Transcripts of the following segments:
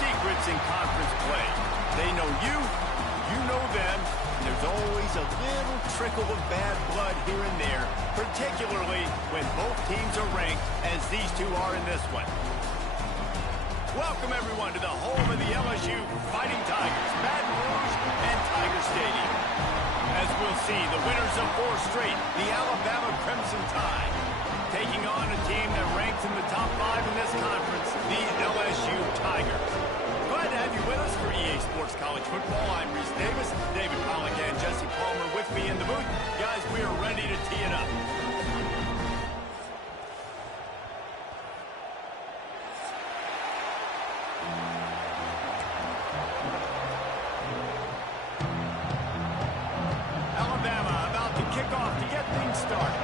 secrets in conference play. They know you, you know them, and there's always a little trickle of bad blood here and there, particularly when both teams are ranked as these two are in this one. Welcome, everyone, to the home of the LSU Fighting Tigers, Baton Rouge and Tiger Stadium. As we'll see, the winners of 4 straight, the Alabama Crimson Tide, taking on a team that ranks in the top 5 in this conference, the LSU Tigers. Glad to have you with us for EA Sports College Football. I'm Reese Davis, David Pollack and Jesse Palmer with me in the booth. Guys, we are ready to tee it up. Alabama about to kick off to get things started.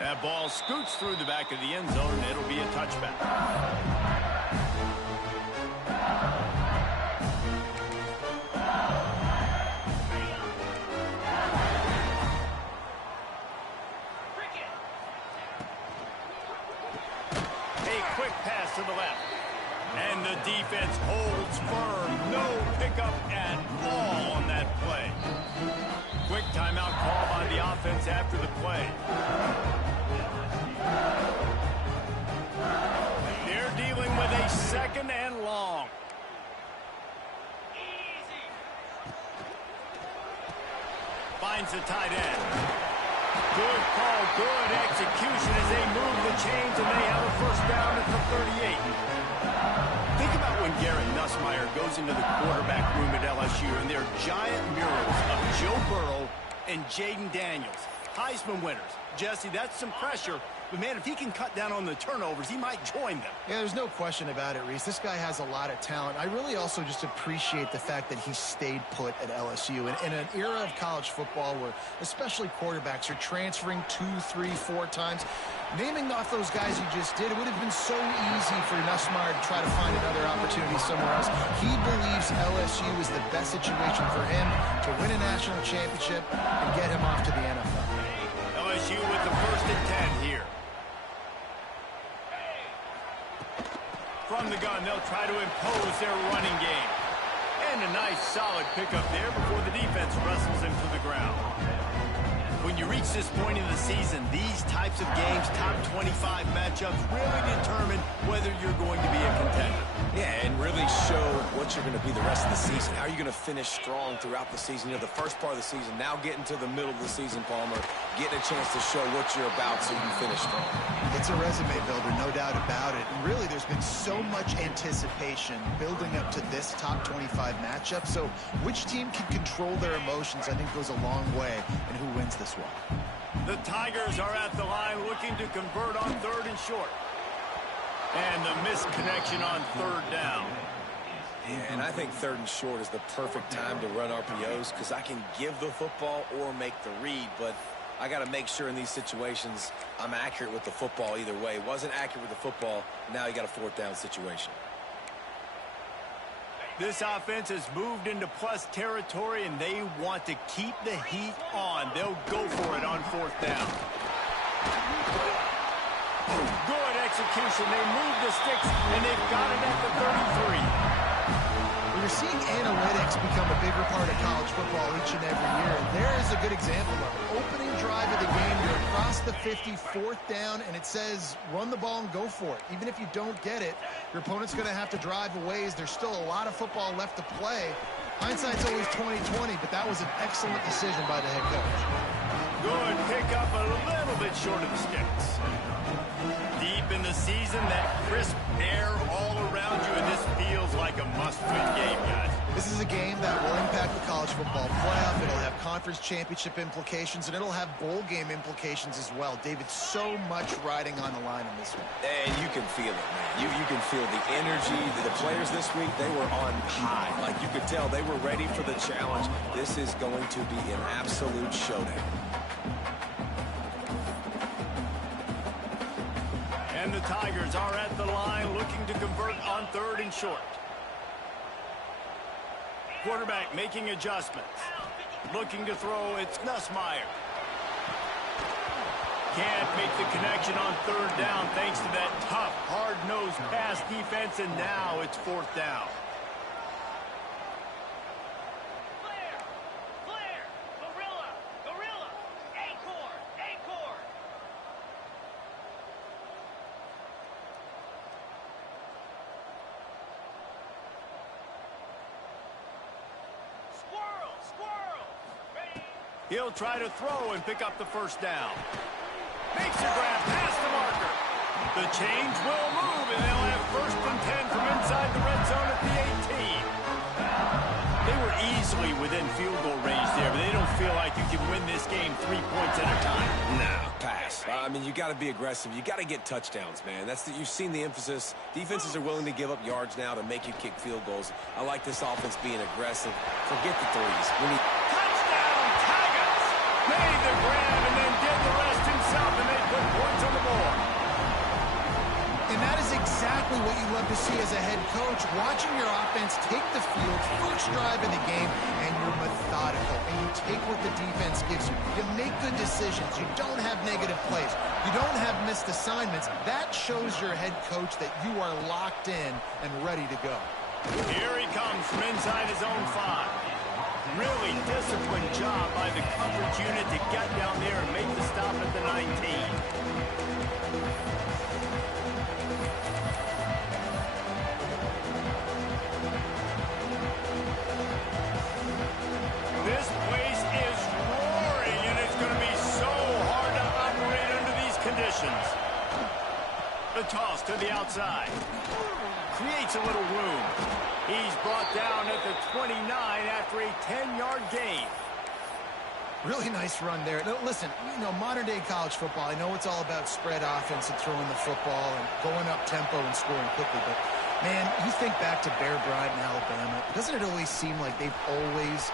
That ball scoots through the back of the end zone, and it'll be a touchback. A quick pass to the left. And the defense holds firm. No pickup at all on that play. Quick timeout call by the offense after the play. They're dealing with a 2nd and long. Finds the tight end. Good call, good execution as they move the chains, and they have a 1st down at the 38. Think about when Garrett Nussmeier goes into the quarterback room at LSU, and there are giant murals of Joe Burrow and Jaden Daniels, Heisman winners. Jesse, that's some pressure. But, man, if he can cut down on the turnovers, he might join them. Yeah, there's no question about it, Reese. This guy has a lot of talent. I really also just appreciate the fact that he stayed put at LSU. In an era of college football where especially quarterbacks are transferring 2, 3, 4 times, naming off those guys you just did, it would have been so easy for Nussmeier to try to find another opportunity somewhere else. He believes LSU is the best situation for him to win a national championship and get him off to the NFL. LSU with the 1st and 10 here. From the gun, they'll try to impose their running game. And a nice, solid pickup there before the defense wrestles him to the ground. When you reach this point in the season, these types of games, top 25 matchups, really determine whether you're going to be a contender. Yeah, and really show what you're going to be the rest of the season. How are you going to finish strong throughout the season? You know, the first part of the season, now getting to the middle of the season, Palmer, getting a chance to show what you're about so you can finish strong. It's a resume builder, no doubt about it. And really, there's been so much anticipation building up to this top 25 matchup. So which team can control their emotions, I think, goes a long way in who wins this one. The Tigers are at the line looking to convert on 3rd and short. And the missed connection on 3rd down. Yeah, and I think 3rd and short is the perfect time to run RPOs because I can give the football or make the read, but I got to make sure in these situations I'm accurate with the football either way. Wasn't accurate with the football, now you got a 4th down situation. This offense has moved into plus territory, and they want to keep the heat on. They'll go for it on 4th down. Good execution. They move the sticks, and they've got it at the 33. We're seeing analytics become a bigger part of college football each and every year, and there is a good example of it. Opening drive of the game, you're across the 50, 4th down, and it says run the ball and go for it. Even if you don't get it, your opponent's going to have to drive a ways. There's still a lot of football left to play. Hindsight's always 20/20, but that was an excellent decision by the head coach. Good pickup, a little bit short of the sticks. Deep in the season, that crisp air all around you, and this feels like a must-win game, guys. This is a game that will impact the college football playoff. It'll have conference championship implications, and it'll have bowl game implications as well. David, so much riding on the line in this one. And you can feel it, man. You can feel the energy. The players this week, they were on high. Like you could tell they were ready for the challenge. This is going to be an absolute showdown. And the Tigers are at the line looking to convert on 3rd and short. Quarterback making adjustments. Looking to throw, it's Nussmeier. can't make the connection on third down thanks to that tough, hard-nosed pass defense, and now it's fourth down. He'll try to throw and pick up the first down. Makes a grab past the marker. The chains will move, and they'll have first and 10 from inside the red zone at the 18. They were easily within field goal range there, but they don't feel like you can win this game 3 points at a time. Nah, pass. I mean, you got to be aggressive. You got to get touchdowns, man. You've seen the emphasis. Defenses are willing to give up yards now to make you kick field goals. I like this offense being aggressive. Forget the threes. Made the grab and then did the rest himself, and they put points on the board. And that is exactly what you love to see as a head coach, watching your offense take the field, first drive of the game, and you're methodical, and you take what the defense gives you. You make good decisions. You don't have negative plays. You don't have missed assignments. That shows your head coach that you are locked in and ready to go. Here he comes from inside his own 5. Really disciplined job by the coverage unit to get down there and make the stop at the 19. This place is roaring, and it's going to be so hard to operate under these conditions. The toss to the outside. Creates a little room. He's brought down at the 29 after a 10-yard gain. Really nice run there. Now, listen, modern-day college football, I know it's all about spread offense and throwing the football and going up tempo and scoring quickly, but, man, you think back to Bear Bryant in Alabama, doesn't it always seem like they've always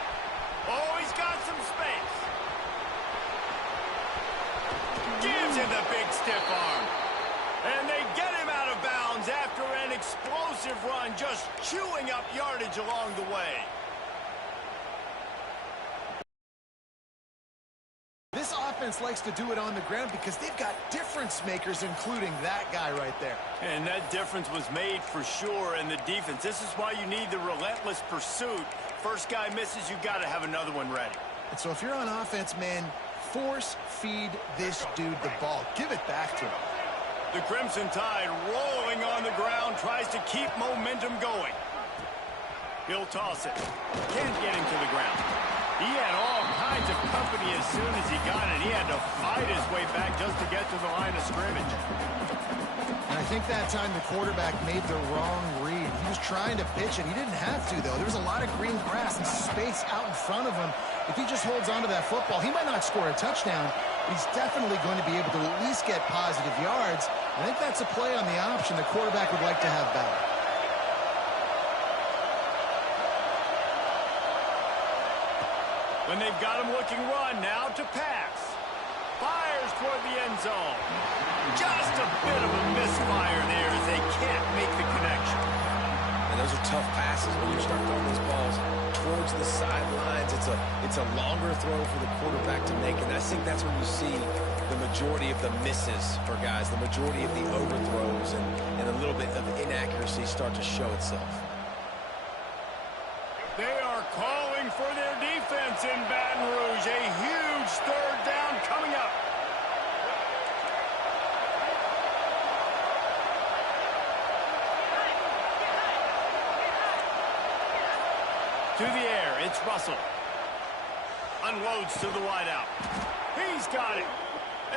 got some space. Gives him the big stiff arm. And they get him out of bounds after an explosive run, just chewing up yardage along the way. This offense likes to do it on the ground because they've got difference makers, including that guy right there. And that difference was made for sure in the defense. This is why you need the relentless pursuit. First guy misses, you got to have another one ready. And so if you're on offense, man, force feed this dude the ball. Give it back to him. The Crimson Tide rolling on the ground, tries to keep momentum going. He'll toss it. Can't get him to the ground. He had all kinds of company as soon as he got it. He had to fight his way back just to get to the line of scrimmage. And I think that time the quarterback made the wrong read. He was trying to pitch it. He didn't have to, though. There was a lot of green grass and space out in front of him. If he just holds onto that football, he might not score a touchdown, but he's definitely going to be able to at least get positive yards. I think that's a play on the option the quarterback would like to have back. When they've got him looking run, now to pass. Fires toward the end zone. Just a bit of a misfire there as they can't make the connection. And those are tough passes when you start throwing those balls towards the sidelines. It's a longer throw for the quarterback to make, and I think that's when you see the majority of the misses for guys, the majority of the overthrows and a little bit of inaccuracy start to show itself. They are calling for their defense in Baton Rouge. A huge third down coming up. To the air, it's Russell. Unloads to the wideout. He's got it.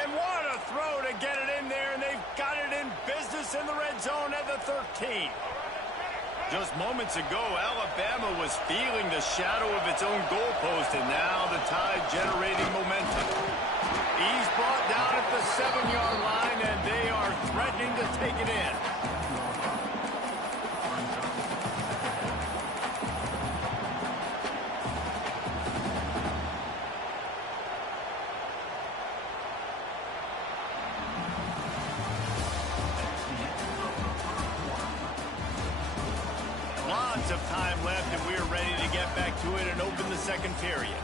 And what a throw to get it in there, and they've got it in business in the red zone at the 13. Just moments ago, Alabama was feeling the shadow of its own goalpost, and now the Tide generating momentum. He's brought down at the 7-yard line, and they are threatening to take it in. Lots of time left, and we're ready to get back to it and open the second period.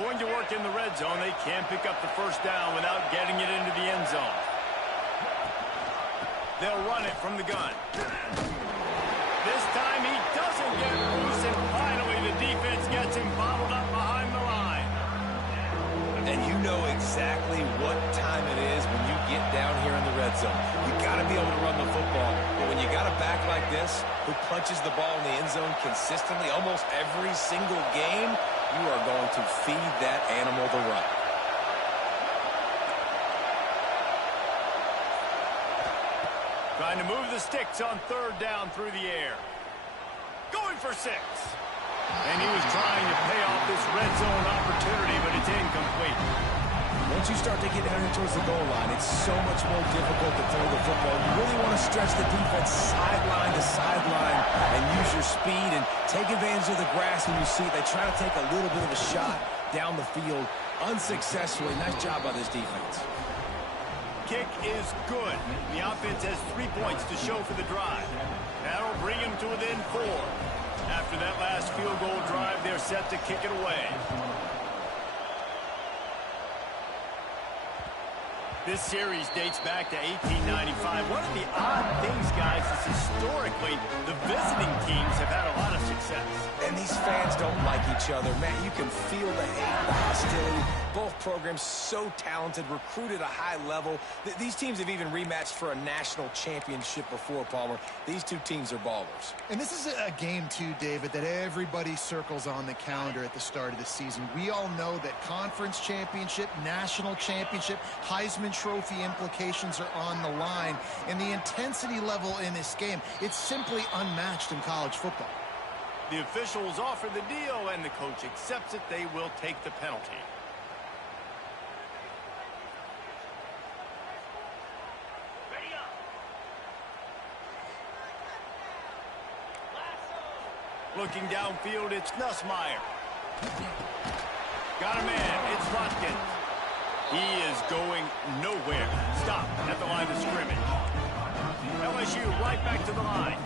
going to work in the red zone. They can't pick up the first down without getting it into the end zone. They'll run it from the gun. This time he doesn't get loose, and finally the defense gets him bottled up behind the line. And you know exactly what time it is when you get down here in the red zone. You got to be able to run the football. But when you got a back like this who punches the ball in the end zone consistently almost every single game, you are going to feed that animal the rock. Trying to move the sticks on third down through the air. Going for 6. And he was trying to pay off this red zone opportunity, but it's incomplete. Once you start to get down here towards the goal line, it's so much more difficult to throw the football. You really want to stretch the defense sideline to sideline and use your speed and take advantage of the grass when you see it. They try to take a little bit of a shot down the field unsuccessfully. Nice job by this defense. Kick is good. The offense has 3 points to show for the drive. That'll bring him to within 4. After that last field goal drive, they're set to kick it away. This series dates back to 1895. One of the odd things, guys, is historically the visiting teams have had a lot of success. And these fans don't like each other. Man, you can feel the hate, the hostility. Both programs so talented, recruited at a high level. These teams have even rematched for a national championship before, Palmer. These two teams are ballers. And this is a game, too, David, that everybody circles on the calendar at the start of the season. We all know that conference championship, national championship, Heisman Trophy implications are on the line. And the intensity level in this game, it's simply unmatched in college football. The officials offer the deal, and the coach accepts it. They will take the penalty. Looking downfield, it's Nussmeier. Got a man, it's Watkins. He is going nowhere. Stop at the line of scrimmage. LSU right back to the line.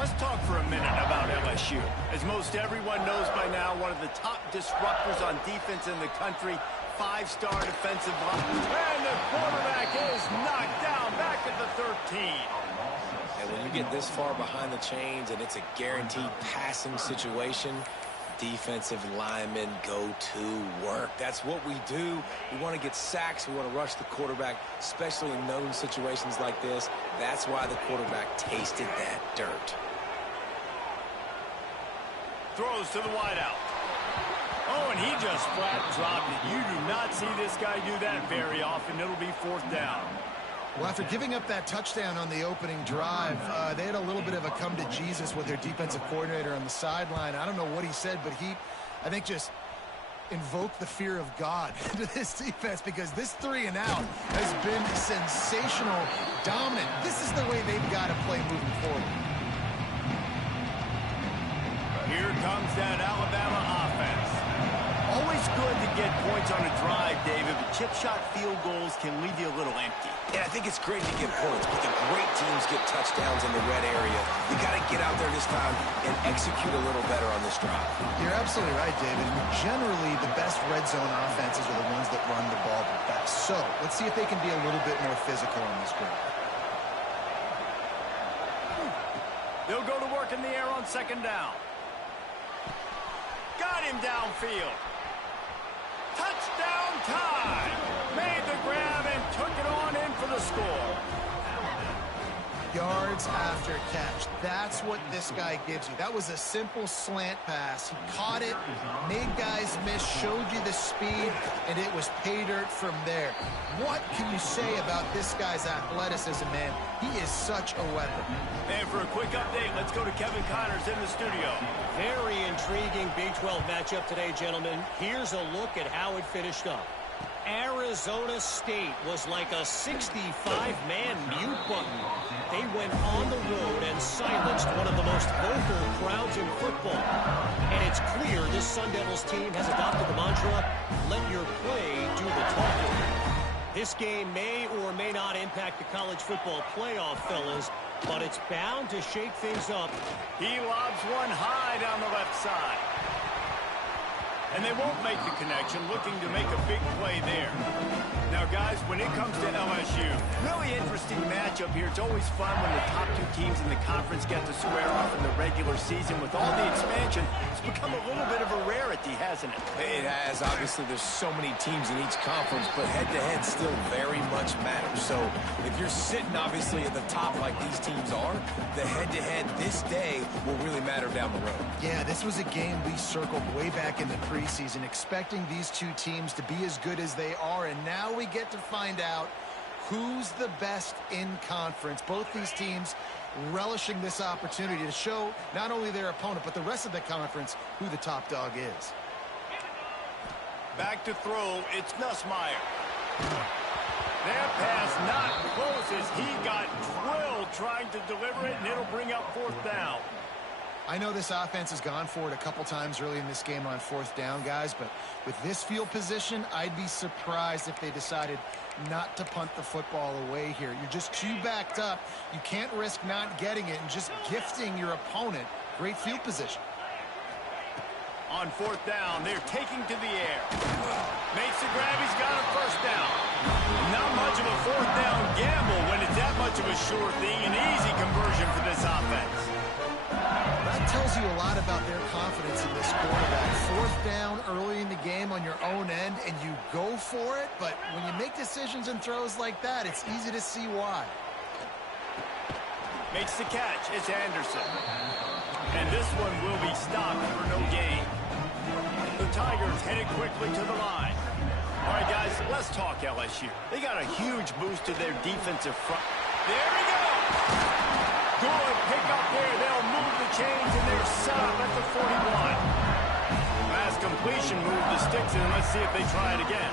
Let's talk for a minute about LSU. As most everyone knows by now, one of the top disruptors on defense in the country, 5-star defensive line. And the quarterback is knocked down back at the 13. And when you get this far behind the chains and it's a guaranteed passing situation, defensive linemen go to work. That's what we do. We want to get sacks. We want to rush the quarterback, especially in known situations like this. That's why the quarterback tasted that dirt. Throws to the wideout. Oh, and he just flat dropped it. You do not see this guy do that very often. It'll be 4th down. Well, after giving up that touchdown on the opening drive, they had a little bit of a come to Jesus with their defensive coordinator on the sideline. I don't know what he said, but he, I think, just invoked the fear of God into this defense, because this 3-and-out has been sensational, dominant. This is the way they've got to play moving forward. Here comes that Alabama offense. Always good to get points on a drive, David, but chip shot field goals can leave you a little empty. Yeah, I think it's great to get points, but the great teams get touchdowns in the red area. You got to get out there this time and execute a little better on this drive. You're absolutely right, David. Generally, the best red zone offenses are the ones that run the ball the best. So let's see if they can be a little bit more physical on this drive. They'll go to work in the air on 2nd down. Got him downfield. Touchdown time. Made the grab and took it on in for the score. Yards after catch. That's what this guy gives you. That was a simple slant pass. He caught it, made guys miss, showed you the speed, and it was pay dirt from there. What can you say about this guy's athleticism, man? He is such a weapon. And for a quick update, let's go to Kevin Connors in the studio. Very intriguing Big 12 matchup today, gentlemen. Here's a look at how it finished up. Arizona State was like a 65-man mute button. They went on the road and silenced one of the most vocal crowds in football. And it's clear this Sun Devils team has adopted the mantra, let your play do the talking. This game may or may not impact the college football playoff, fellas, but it's bound to shake things up. He lobs one high down the left side. And they won't make the connection, looking to make a big play there. Now, guys, when it comes to LSU, really interesting matchup here. It's always fun when the top two teams in the conference get to square off in the regular season. With all the expansion, it's become a little bit of a rarity, hasn't it? It has. Obviously, there's so many teams in each conference, but head-to-head still very much matters. So if you're sitting, obviously, at the top like these teams are, the head-to-head this day will really matter down the road. Yeah, this was a game we circled way back in the preseason, expecting these two teams to be as good as they are, and now we get to find out who's the best in conference. Both these teams relishing this opportunity to show not only their opponent, but the rest of the conference who the top dog is. Back to throw, it's Nussmeier. That pass not close as he got drilled trying to deliver it, and it'll bring up fourth down. I know this offense has gone for it a couple times early in this game on fourth down, guys, but with this field position, I'd be surprised if they decided not to punt the football away here. You're just too backed up. You can't risk not getting it and just gifting your opponent great field position. On fourth down, they're taking to the air. Makes the grab, he's got a first down. Not much of a fourth down gamble when it's that much of a sure thing, an easy conversion for this offense. That tells you a lot about their confidence in this quarterback. Fourth down early in the game on your own end, and you go for it, but when you make decisions and throws like that, it's easy to see why. Makes the catch, it's Anderson. And this one will be stopped for no gain. The Tigers headed quickly to the line. All right, guys, let's talk LSU. They got a huge boost to their defensive front. There we go! Good pick up there. They'll move the chains, and they're set up at the 41. Last completion moved the sticks, and let's see if they try it again.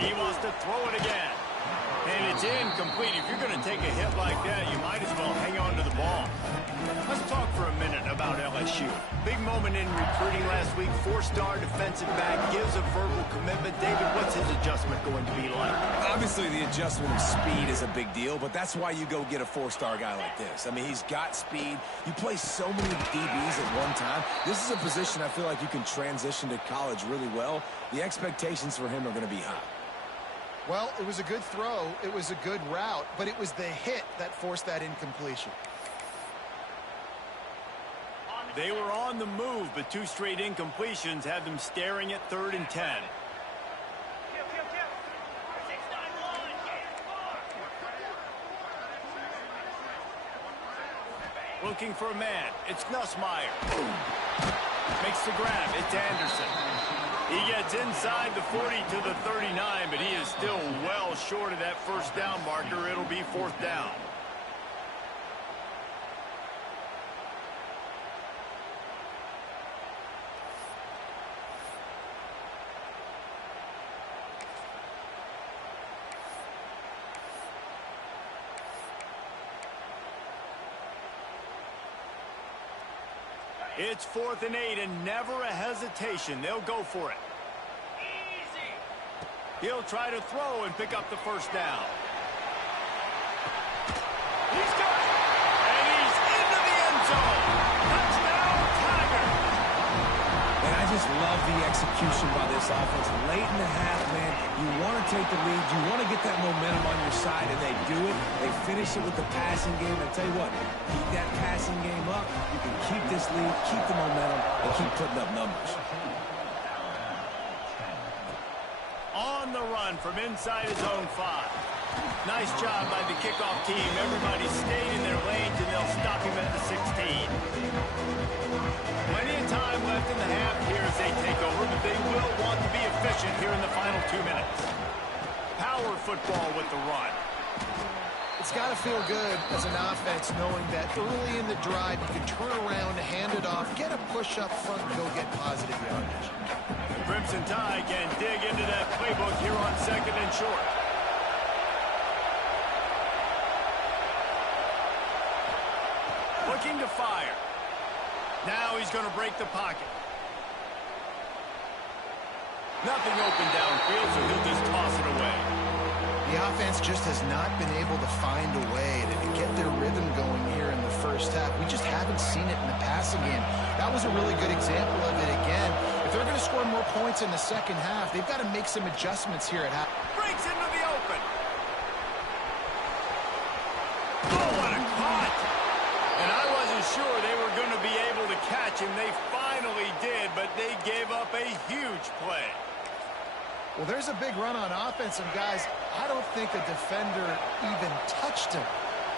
He wants to throw it again. And it's incomplete. If you're going to take a hit like that, you might as well hang on to the ball. Let's talk for a minute about LSU. Big moment in recruiting last week. Four-star defensive back gives a verbal commitment. David, what's his adjustment going to be like? Obviously, the adjustment of speed is a big deal, but that's why you go get a four-star guy like this. I mean, he's got speed. You play so many DBs at one time. This is a position I feel like you can transition to college really well. The expectations for him are going to be high. Well, it was a good throw. It was a good route, but it was the hit that forced that incompletion. They were on the move, but two straight incompletions had them staring at 3rd and 10. Looking for a man. It's Nussmeier. Makes the grab. It's Anderson. He gets inside the 40 to the 39, but he is still well short of that first down marker. It'll be 4th down. It's 4th and 8, and never a hesitation. They'll go for it. Easy. He'll try to throw and pick up the first down. He's got it. And he's into the end zone. Touchdown, Tiger. And I just love the execution by this offense. Late in the half, man, you want to take the lead. You want to get that momentum on your side, and they do it. They finish it with the passing game. I tell you what, keep that passing game up. You can keep this lead, keep the momentum, and keep putting up numbers. On the run from inside his own 5. Nice job by the kickoff team. Everybody stayed in their lanes, and they'll stop him at the 16. Plenty of time left in the half here as they take over, but they will want to be efficient here in the final 2 minutes. Power football with the run. It's got to feel good as an offense knowing that early in the drive you can turn around, hand it off, get a push up front, and go get positive yardage. Crimson Tide can dig into that playbook here on 2nd and short. Looking to fire. Now he's going to break the pocket. Nothing open downfield, so he'll just toss it away. The offense just has not been able to find a way to get their rhythm going here in the first half. We just haven't seen it in the passing game. That was a really good example of it again. If they're going to score more points in the second half, they've got to make some adjustments here at half. Breaks into the open. Oh, what a cut! And I wasn't sure they were going to be able to catch him. They finally did, but they gave up a huge play. Well, there's a big run on offense, and guys, I don't think a defender even touched him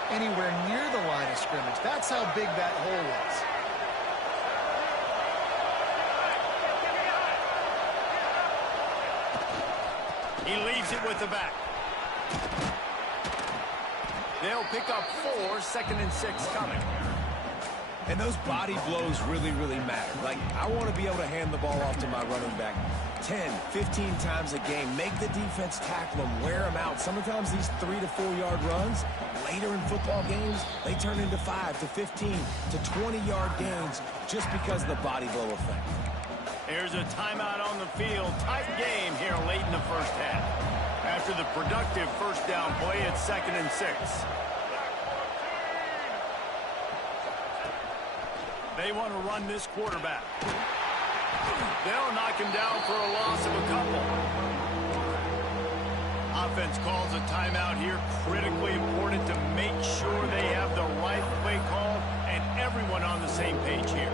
anywhere near the line of scrimmage. That's how big that hole was. He leaves it with the back. They'll pick up 4, 2nd and 6 coming. And those body blows really, really matter. Like, I want to be able to hand the ball off to my running back 10, 15 times a game. Make the defense tackle them, wear them out. Sometimes these 3 to 4 yard runs, later in football games, they turn into 5 to 15 to 20-yard gains just because of the body blow effect. Here's a timeout on the field. Tight game here late in the first half. After the productive first down play, it's 2nd and 6. They want to run this quarterback. They'll knock him down for a loss of a couple. Offense calls a timeout here. Critically important to make sure they have the right play call and everyone on the same page here.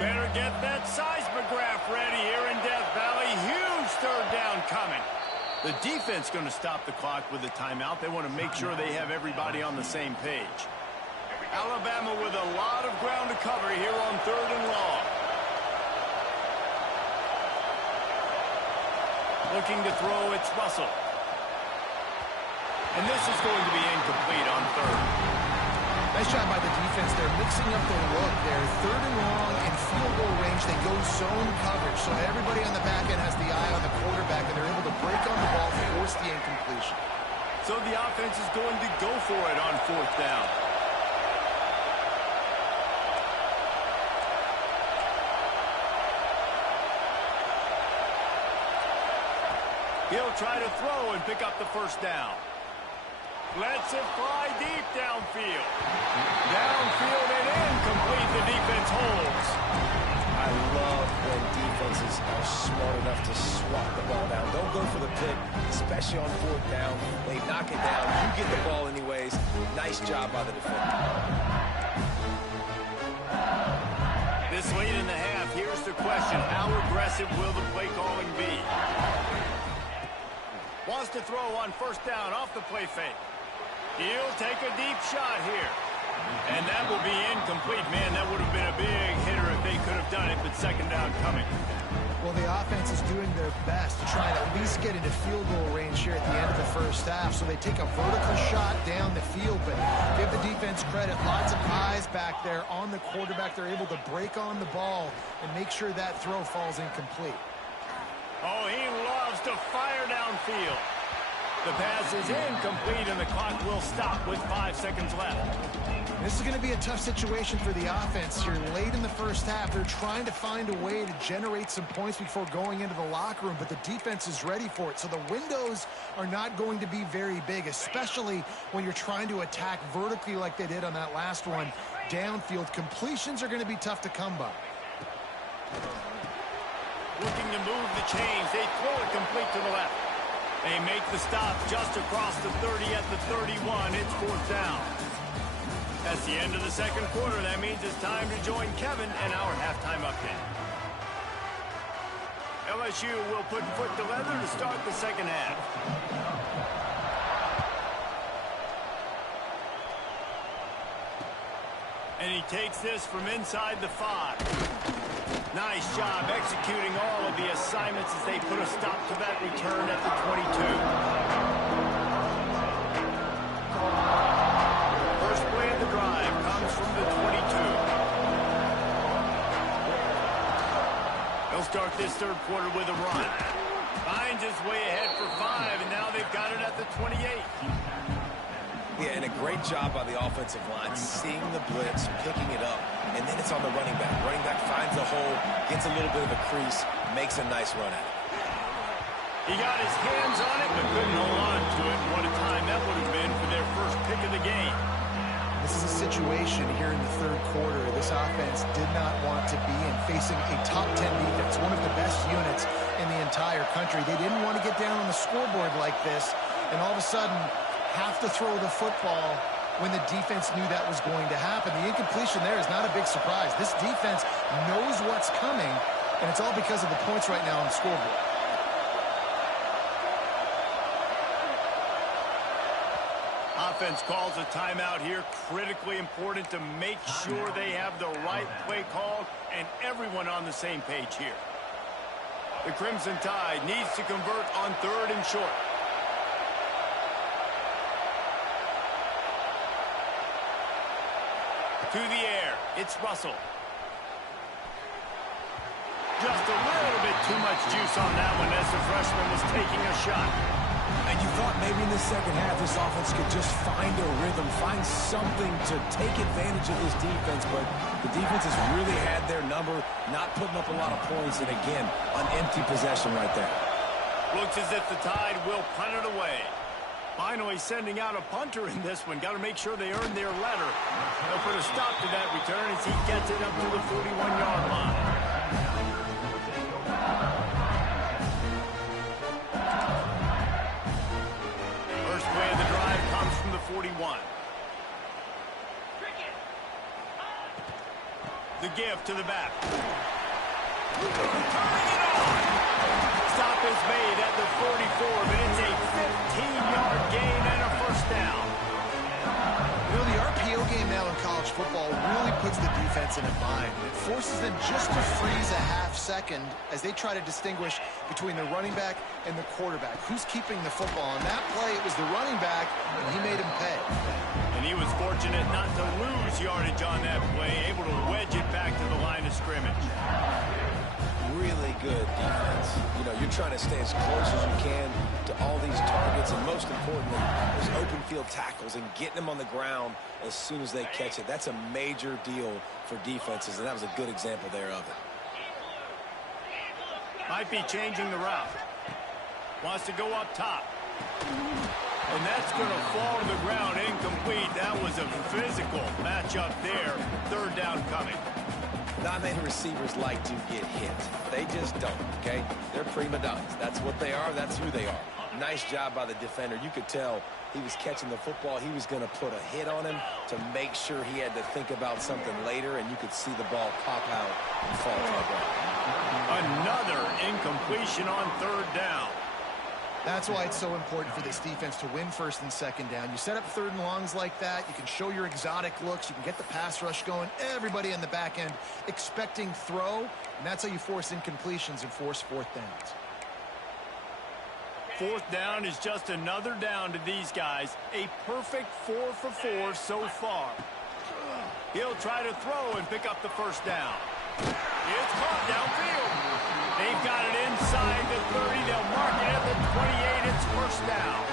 Better get that seismograph ready here in Death Valley. Huge third down coming. The defense going to stop the clock with a timeout. They want to make sure they have everybody on the same page. Alabama with a lot of ground to cover here on 3rd and long. Looking to throw, it's Russell. And this is going to be incomplete on 3rd. Nice job by the defense. They're mixing up the look there. 3rd and long in field goal range. They go zone coverage. So everybody on the back end has the eye on the quarterback, and they're able to break on the ball, force the incompletion. So the offense is going to go for it on 4th down. He'll try to throw and pick up the first down. Lets it fly deep downfield. Downfield and incomplete. The defense holds. I love when defenses are smart enough to swat the ball down. Don't go for the pick, especially on 4th down. They knock it down. You get the ball anyways. Nice job by the defender. This late in the half, here's the question. How aggressive will the play calling be? Wants to throw on 1st down off the play fake. He'll take a deep shot here. And that will be incomplete. Man, that would have been a big hitter if they could have done it, but 2nd down coming. Well, the offense is doing their best to try and at least get into field goal range here at the end of the first half. So they take a vertical shot down the field, but give the defense credit. Lots of eyes back there on the quarterback. They're able to break on the ball and make sure that throw falls incomplete. Oh, he loves to fire downfield. The pass is incomplete, and the clock will stop with 5 seconds left. This is going to be a tough situation for the offense here. Late in the first half, they're trying to find a way to generate some points before going into the locker room, but the defense is ready for it. So the windows are not going to be very big, especially when you're trying to attack vertically like they did on that last one. Downfield completions are going to be tough to come by. Looking to move the chains. They throw it complete to the left. They make the stop just across the 30 at the 31. It's 4th down. That's the end of the second quarter. That means it's time to join Kevin and our halftime update. LSU will put foot to leather to start the second half. And he takes this from inside the 5. Nice job executing all of the assignments as they put a stop to that return at the 22. First play of the drive comes from the 22. They'll start this third quarter with a run. Finds his way ahead for 5, and now they've got it at the 28. Yeah, and a great job by the offensive line, seeing the blitz, picking it up, and then it's on the running back. Running back finds a hole, gets a little bit of a crease, makes a nice run at it. He got his hands on it, but couldn't hold on to it. What a time that would have been for their first pick of the game. This is a situation here in the third quarter this offense did not want to be in, facing a top 10 defense, one of the best units in the entire country. They didn't want to get down on the scoreboard like this, and all of a sudden have to throw the football when the defense knew that was going to happen. The incompletion there is not a big surprise. This defense knows what's coming, and it's all because of the points right now on the scoreboard. Offense calls a timeout here. Critically important to make sure they have the right play called and everyone on the same page here. The Crimson Tide needs to convert on 3rd and short. To the air, it's Russell. Just a little bit too much juice on that one as the freshman was taking a shot. And you thought maybe in the second half this offense could just find a rhythm, find something to take advantage of this defense, but the defense has really had their number, not putting up a lot of points, and again, an empty possession right there. Looks as if the Tide will punt it away. Finally sending out a punter in this one. Got to make sure they earn their letter. They'll put a stop to that return as he gets it up to the 41-yard line. First play of the drive comes from the 41. The give to the back. Turning it on. Stop is made at the 44, but it's a 15-yard gain and a first down. You know, the RPO game now in college football really puts the defense in a bind. It forces them just to freeze a half second as they try to distinguish between the running back and the quarterback. Who's keeping the football? On that play, it was the running back, and he made him pay. And he was fortunate not to lose yardage on that play, able to wedge it back to the line of scrimmage. Really good defense. You know, you're trying to stay as close as you can to all these targets, and most importantly, those open field tackles and getting them on the ground as soon as they catch it. That's a major deal for defenses, and that was a good example there of it. Might be changing the route. Wants to go up top. And that's going to fall to the ground incomplete. That was a physical matchup there. 3rd down coming. Not many receivers like to get hit. They just don't, okay? They're prima donnas. That's what they are. That's who they are. Nice job by the defender. You could tell he was catching the football. He was going to put a hit on him to make sure he had to think about something later, and you could see the ball pop out and fall to the ground. Another incompletion on 3rd down. That's why it's so important for this defense to win 1st and 2nd down. You set up 3rd and longs like that. You can show your exotic looks. You can get the pass rush going. Everybody in the back end expecting throw. And that's how you force incompletions and force 4th downs. 4th down is just another down to these guys. A perfect 4 for 4 so far. He'll try to throw and pick up the 1st down. It's caught downfield. They've got it inside the 30. They'll mark it at the 28. It's 1st down.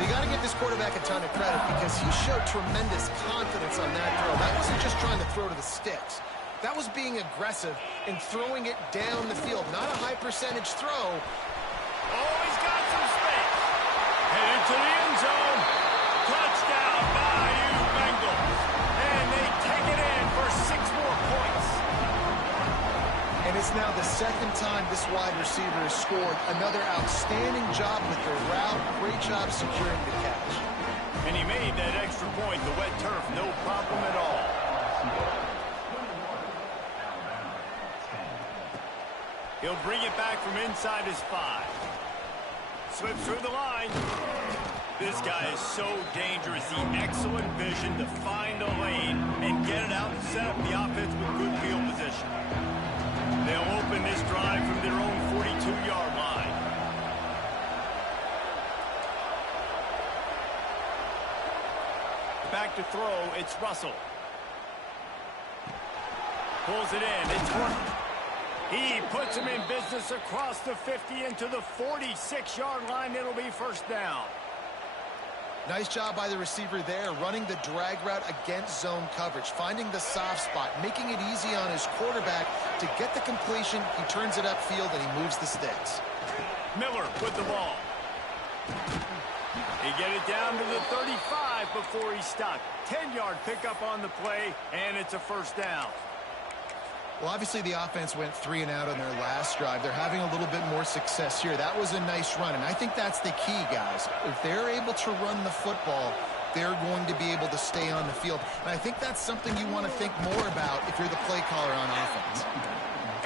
You got to give this quarterback a ton of credit because he showed tremendous confidence on that throw. That wasn't just trying to throw to the sticks. That was being aggressive and throwing it down the field. Not a high percentage throw. Oh, he's got some space. Headed to the end zone. Touchdown, Bayou Bengals. And they take it in for 6 more points. And it's now the 2nd time this wide receiver has scored. Another outstanding job with the route. Great job securing the catch. And he made that extra point. The wet turf, no problem at all. He'll bring it back from inside his 5. Slips through the line. This guy is so dangerous. The excellent vision to find a lane and get it out and set up the offense with good field position. They'll open this drive from their own 42-yard line. Back to throw, it's Russell. Pulls it in, it's Horton. He puts him in business across the 50 into the 46-yard line. It'll be 1st down. Nice job by the receiver there, running the drag route against zone coverage, finding the soft spot, making it easy on his quarterback to get the completion. He turns it upfield, and he moves the sticks. Miller with the ball. He get it down to the 35 before he stopped. 10-yard pickup on the play, and it's a first down. Well, obviously the offense went 3 and out on their last drive. They're having a little bit more success here. That was a nice run, and I think that's the key, guys. If they're able to run the football, they're going to be able to stay on the field. And I think that's something you want to think more about if you're the play caller on offense.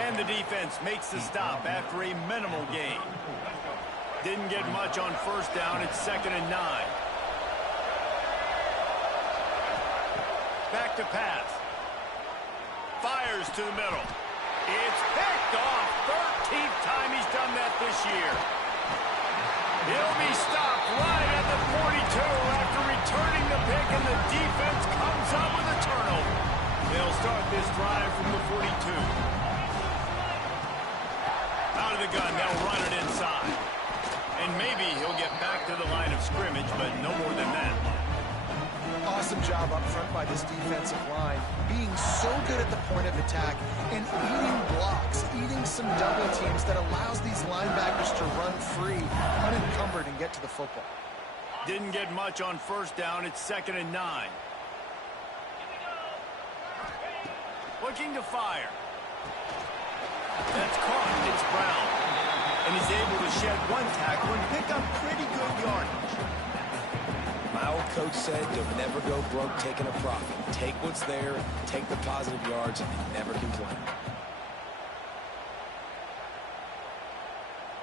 And the defense makes the stop after a minimal gain. Didn't get much on first down. It's 2nd and 9. Back to pass. Fires to the middle. It's picked off. 13th time he's done that this year. He'll be stopped right at the 42 after returning the pick, and the defense comes up with a turnover. They'll start this drive from the 42. Out of the gun, they'll run it inside. And maybe he'll get back to the line of scrimmage, but no more than that. Awesome job up front by this defensive line, being so good at the point of attack and eating blocks, eating some double teams that allows these linebackers to run free, unencumbered, and get to the football. Didn't get much on first down. It's 2nd and 9. Looking to fire. That's caught. It's Brown. And he's able to shed one tackle and pick up pretty good yardage. My old coach said you'll never go broke taking a profit. Take what's there, take the positive yards, and never complain.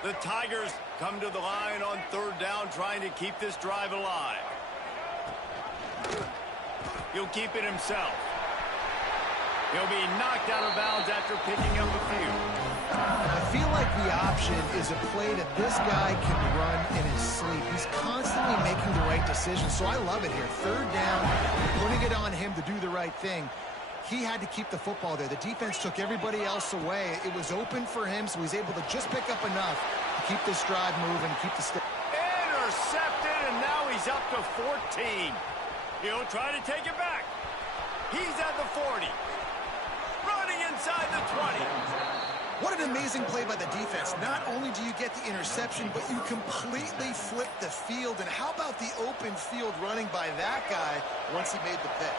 The Tigers come to the line on 3rd down, trying to keep this drive alive. He'll keep it himself. He'll be knocked out of bounds after picking up a few. I feel like the option is a play that this guy can run in his sleep. He's constantly making the right decision, so I love it here. 3rd down, putting it on him to do the right thing. He had to keep the football there. The defense took everybody else away. It was open for him, so he's able to just pick up enough to keep this drive moving, keep the stick. Intercepted, and now he's up to 14. He'll try to take it back. He's at the 40. Running inside the 20. What an amazing play by the defense. Not only do you get the interception, but you completely flip the field. And how about the open field running by that guy once he made the pick?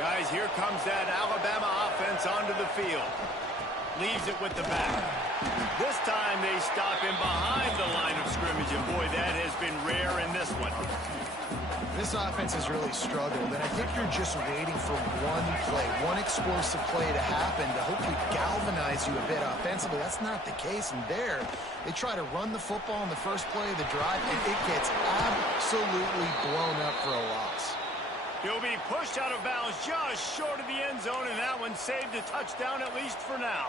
Guys, here comes that Alabama offense onto the field. Leaves it with the back. This time they stop him behind the line of scrimmage, and boy, that has been rare in this one. This offense has really struggled, and I think you're just waiting for one play, one explosive play to happen to hopefully galvanize you a bit offensively. That's not the case, and there, they try to run the football in the first play of the drive, and it gets absolutely blown up for a loss. He'll be pushed out of bounds just short of the end zone, and that one saved a touchdown at least for now.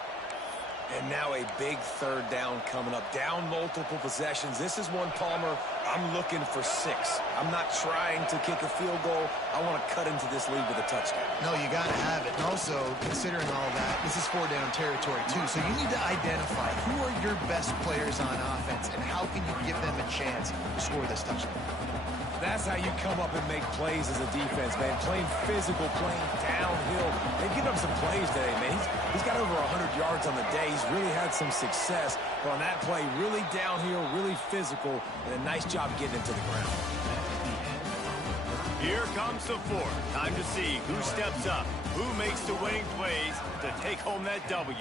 And now a big 3rd down coming up. Down multiple possessions. This is one, Palmer, I'm looking for 6. I'm not trying to kick a field goal. I want to cut into this lead with a touchdown. No, you got to have it. And also, considering all that, this is 4-down territory, too. So you need to identify who are your best players on offense and how can you give them a chance to score this touchdown. That's how you come up and make plays as a defense, man. Playing physical, playing downhill. They've given up some plays today, man. He's got over 100 yards on the day. He's really had some success. But on that play, really downhill, really physical, and a nice job getting it to the ground. Here comes the 4th. Time to see who steps up, who makes the winning plays to take home that W.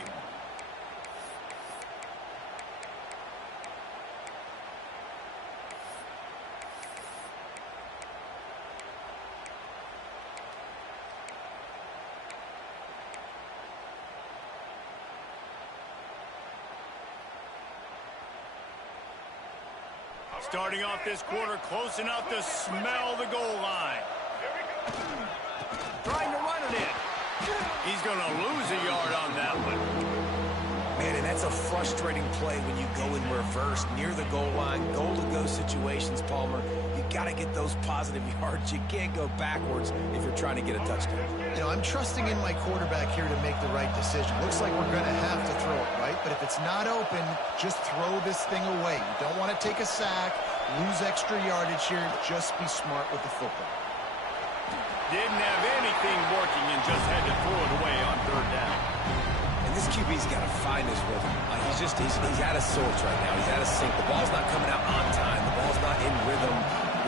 Starting off this quarter close enough to smell the goal line. Trying to run it in. He's going to lose a yard on that one. Man, and that's a frustrating play when you go in reverse near the goal line. Goal-to-go situations, Palmer. You got to get those positive yards. You can't go backwards if you're trying to get a touchdown. You know, I'm trusting in my quarterback here to make the right decision. Looks like we're going to have to throw it, right? But if it's not open, just throw this thing away. You don't want to take a sack, lose extra yardage here. Just be smart with the football. Didn't have anything working and just had to throw it away on 3rd down. And this QB's got to find his rhythm. He's out of sorts right now. He's out of sync. The ball's not coming out on time. The ball's not in rhythm.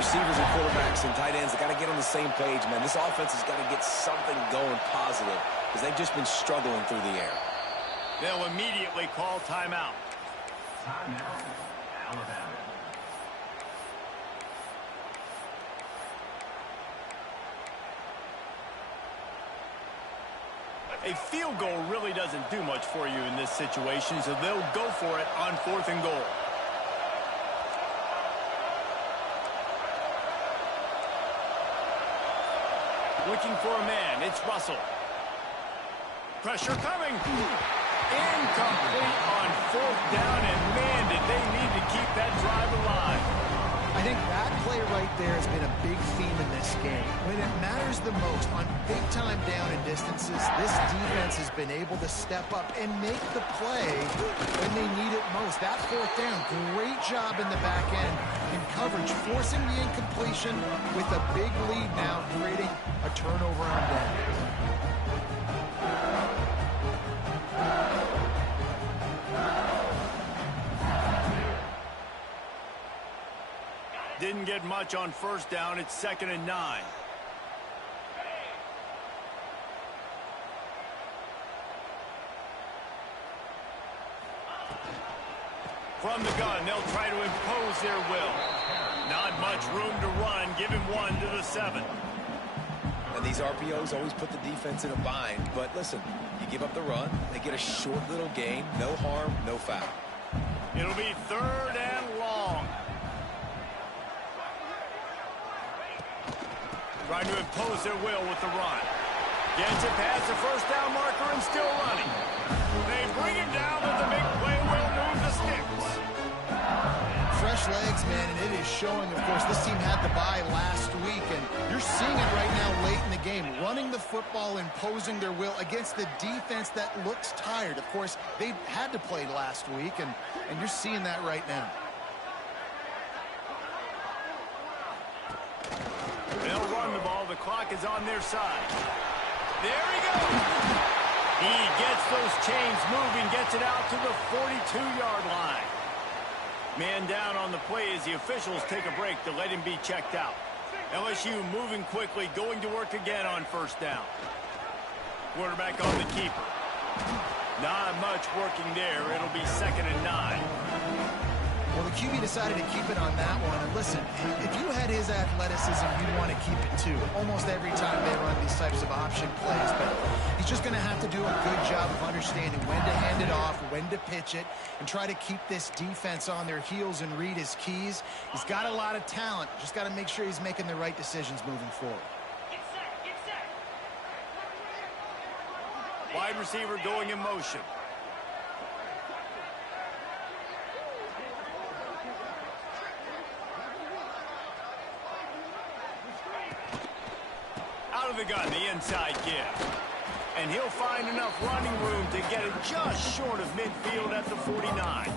Receivers and quarterbacks and tight ends, they got to get on the same page, man. This offense has got to get something going positive because they've just been struggling through the air. They'll immediately call timeout. Timeout, Alabama. A field goal really doesn't do much for you in this situation, so they'll go for it on 4th and goal. Looking for a man. It's Russell. Pressure coming. Incomplete on 4th down, and man, did they need to keep that drive alive. I think that play right there has been a big theme in this game. When it matters the most, on big-time down and distances, this defense has been able to step up and make the play when they need it most. That 4th down, great job in the back end in coverage, forcing the incompletion with a big lead now, creating a turnover on downs. Didn't get much on 1st down. It's 2nd and 9. From the gun, they'll try to impose their will. Not much room to run. Give him 1 to the 7. And these RPOs always put the defense in a bind. But listen, you give up the run, they get a short little gain. No harm, no foul. It'll be 3rd and long. Trying to impose their will with the run. Gets it past the 1st down marker and still running. They bring him down, but the big play will move the sticks. Fresh legs, man, and it is showing. Of course, this team had the bye last week, and you're seeing it right now late in the game. Running the football, imposing their will against the defense that looks tired. Of course, they had to play last week, and you're seeing that right now. They'll run the ball. The clock is on their side. There he goes. He gets those chains moving, gets it out to the 42-yard line. Man down on the play as the officials take a break to let him be checked out. LSU moving quickly, going to work again on 1st down. Quarterback on the keeper. Not much working there. It'll be 2nd and 9. Well, the QB decided to keep it on that one. And listen, if you had his athleticism, you'd want to keep it too. Almost every time they run these types of option plays. But he's just going to have to do a good job of understanding when to hand it off, when to pitch it, and try to keep this defense on their heels and read his keys. He's got a lot of talent. Just got to make sure he's making the right decisions moving forward. Wide receiver going in motion. Out of the gun, the inside give. And he'll find enough running room to get it just short of midfield at the 49.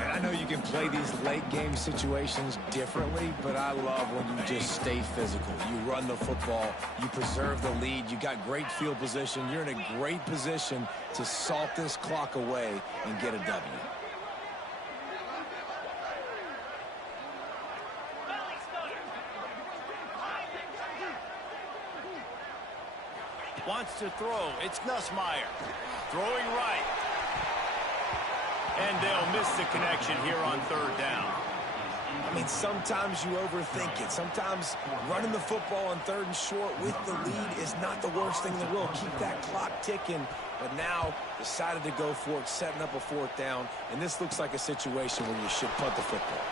And I know you can play these late game situations differently, but I love when you just stay physical. You run the football, you preserve the lead, you got great field position, you're in a great position to salt this clock away and get a W. Wants to throw. It's Nussmeier. Throwing right. And they'll miss the connection here on 3rd down. I mean, sometimes you overthink it. Sometimes running the football on 3rd and short with the lead is not the worst thing in the world. Keep that clock ticking. But now decided to go for it, setting up a 4th down. And this looks like a situation where you should punt the football.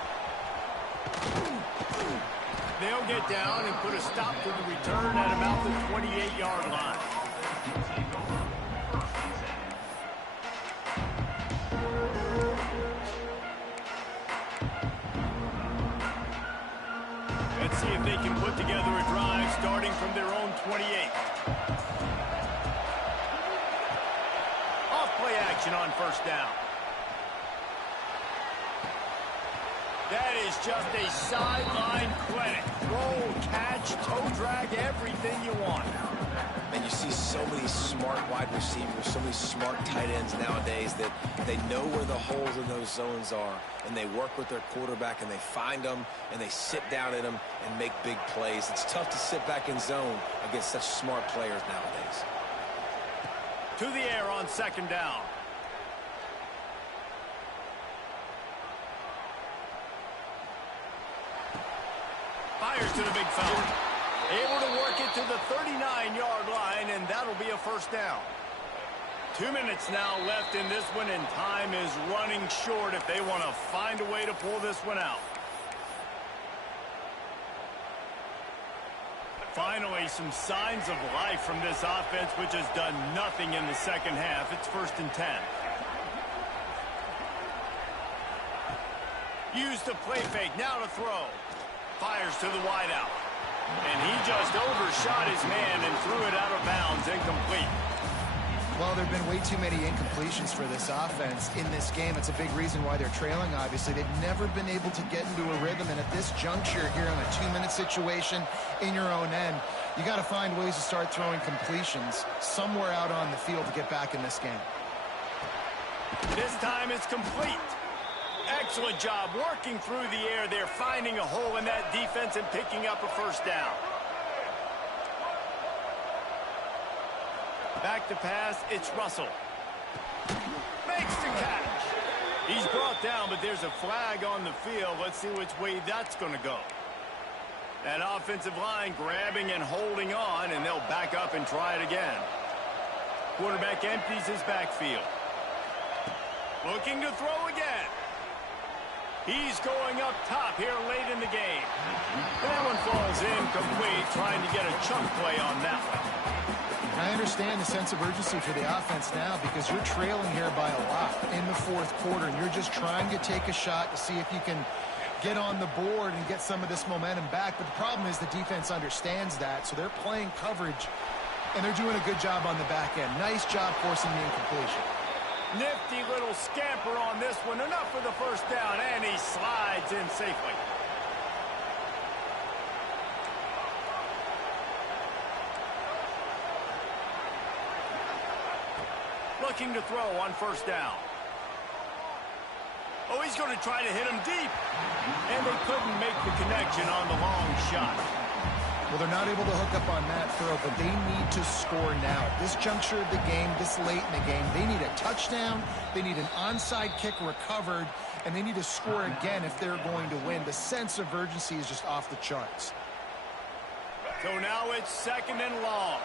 They'll get down and put a stop to the return at about the 28-yard line. Let's see if they can put together a drive starting from their own 28. Off play action on 1st down. That is just a sideline clinic. Roll, catch, toe drag, everything you want. And you see so many smart wide receivers, so many smart tight ends nowadays that they know where the holes in those zones are, and they work with their quarterback, and they find them, and they sit down in them and make big plays. It's tough to sit back in zone against such smart players nowadays. To the air on second down. Fires to the big fella. Able to work it to the 39-yard line, and that'll be a first down. 2 minutes now left in this one, and time is running short if they want to find a way to pull this one out. Finally, some signs of life from this offense, which has done nothing in the second half. It's 1st and 10. Used the play fake, now to throw. Fires to the wideout. And he just overshot his man and threw it out of bounds, incomplete. Well, there have been way too many incompletions for this offense in this game. It's a big reason why they're trailing, obviously. They've never been able to get into a rhythm, and at this juncture here on a 2-minute situation in your own end, you got to find ways to start throwing completions somewhere out on the field to get back in this game. This time it's complete. Excellent job working through the air there, finding a hole in that defense and picking up a first down. Back to pass, it's Russell. Makes the catch. He's brought down, but there's a flag on the field. Let's see which way that's going to go. That offensive line grabbing and holding on, and they'll back up and try it again. Quarterback empties his backfield. Looking to throw again. He's going up top here late in the game. That one falls incomplete, trying to get a chunk play on that one. I understand the sense of urgency for the offense now because you're trailing here by a lot in the 4th quarter, and you're just trying to take a shot to see if you can get on the board and get some of this momentum back. But the problem is the defense understands that, so they're playing coverage, and they're doing a good job on the back end. Nice job forcing the incompletion. Nifty little scamper on this one. Enough for the first down, and he slides in safely. Looking to throw on first down. Oh, he's going to try to hit him deep. And they couldn't make the connection on the long shot. Well, they're not able to hook up on that throw, but they need to score now. At this juncture of the game, this late in the game, they need a touchdown, they need an onside kick recovered, and they need to score again if they're going to win. The sense of urgency is just off the charts. So now it's 2nd and long.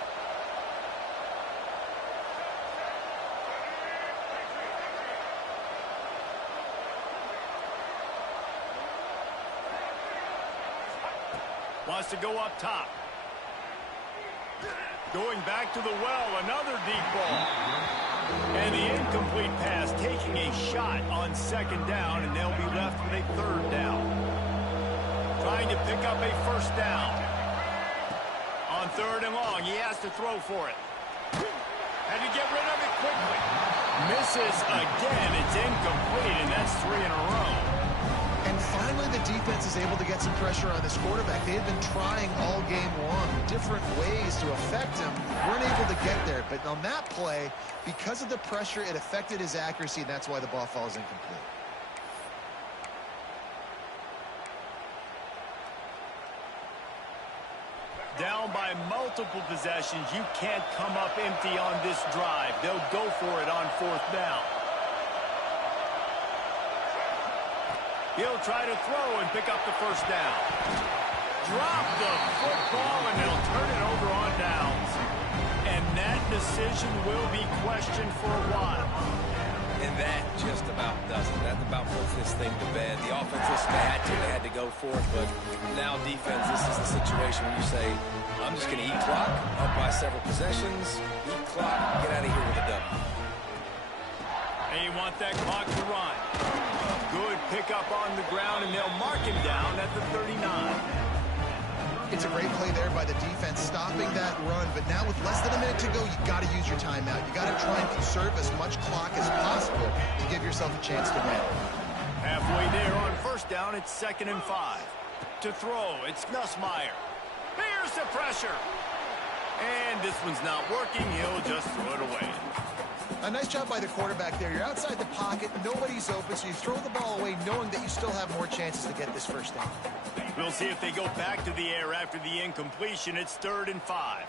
Wants to go up top. Going back to the well, another deep ball. And the incomplete pass, taking a shot on 2nd down, and they'll be left with a 3rd down. Trying to pick up a first down. On 3rd and long, he has to throw for it. Had to get rid of it quickly. Misses again, it's incomplete, and that's 3 in a row. And finally, the defense is able to get some pressure on this quarterback. They had been trying all game long different ways to affect him. Weren't able to get there. But on that play, because of the pressure, it affected his accuracy, and that's why the ball falls incomplete. Down by multiple possessions, you can't come up empty on this drive. They'll go for it on 4th down. He'll try to throw and pick up the first down. Drop the football, and they'll turn it over on downs. And that decision will be questioned for a while. And that just about does it. That about puts this thing to bed. The offense had to go for it, but now defense, this is the situation when you say, I'm just going to eat clock, up by several possessions, eat clock, get out of here with a W. They want that clock to run. Good pickup on the ground, and they'll mark him down at the 39. It's a great play there by the defense, stopping that run. But now with less than a minute to go, you got to use your timeout. You got to try and conserve as much clock as possible to give yourself a chance to win. Halfway there on first down, it's 2nd and 5. To throw, it's Nussmeier. Here's the pressure. And this one's not working. He'll just throw it away. A nice job by the quarterback there. You're outside the pocket. Nobody's open, so you throw the ball away knowing that you still have more chances to get this first down. We'll see if they go back to the air after the incompletion. It's 3rd and 5.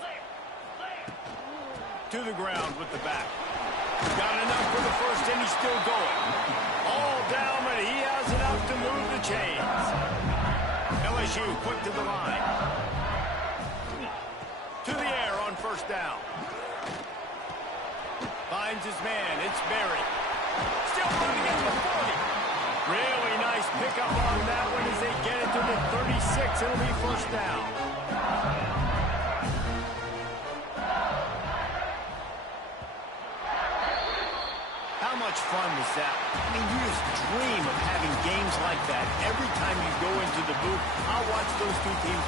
To the ground with the back. Got enough for the first, and he's still going. All down, but he has enough to move the chains. LSU quick to the line. To the air on first down. Finds his man. It's Berry. Still running at the 40. Really nice pickup on that one as they get it to the 36. It'll be first down. How much fun was that? I mean, you just dream of having games like that every time you go into the booth. I'll watch those two teams